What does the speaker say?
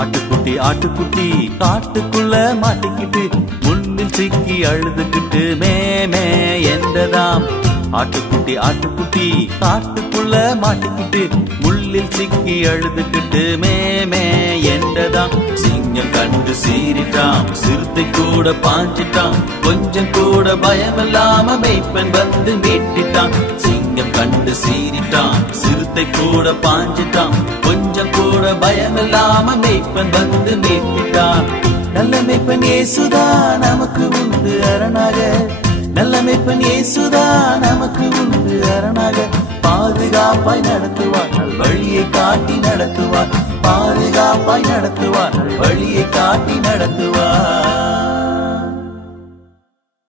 ஆட்டுக்குட்டி ஆட்டுக்குட்டி காட்டுக்குள்ள மாட்டிக்கிட்டு முள்ளில் சிக்கி அழுதுகிட்டு மேமே என்றதாம். ஆட்டுக்குட்டி ஆட்டுக்குட்டி காட்டுக்குள்ள மாட்டிக்கிட்டு முள்ளில் சிக்கி அழுதுகிட்டு மேமே என்றதாம். சிங்கம் கண்டு சீறிட்டான், சிறுத்தை கூட பாஞ்சிட்டான், கொஞ்சம் கூட பயமில்லாம மேய்ப்பன் வந்து மீட்டிட்டான். சிங்கம் கண்டு சீறிட்டான், சிறுத்தை கூட பாஞ்சிட்டான், கொஞ்சம் கூட பயமில்லாம மேய்ப்பன் வந்து மீட்டிட்டான். நல்ல மேய்ப்பன் இயேசுதா நமக்கு உண்டு அரணாக, நல்ல மேய்ப்பன் இயேசுதா நமக்கு உண்டு அரணாக. பாதுகாப்பாய் நடத்துவார், வழியை காட்டி நடத்துவார், பாதுகாப்பாய் நடத்துவார், வழியை காட்டி நடத்துவார்.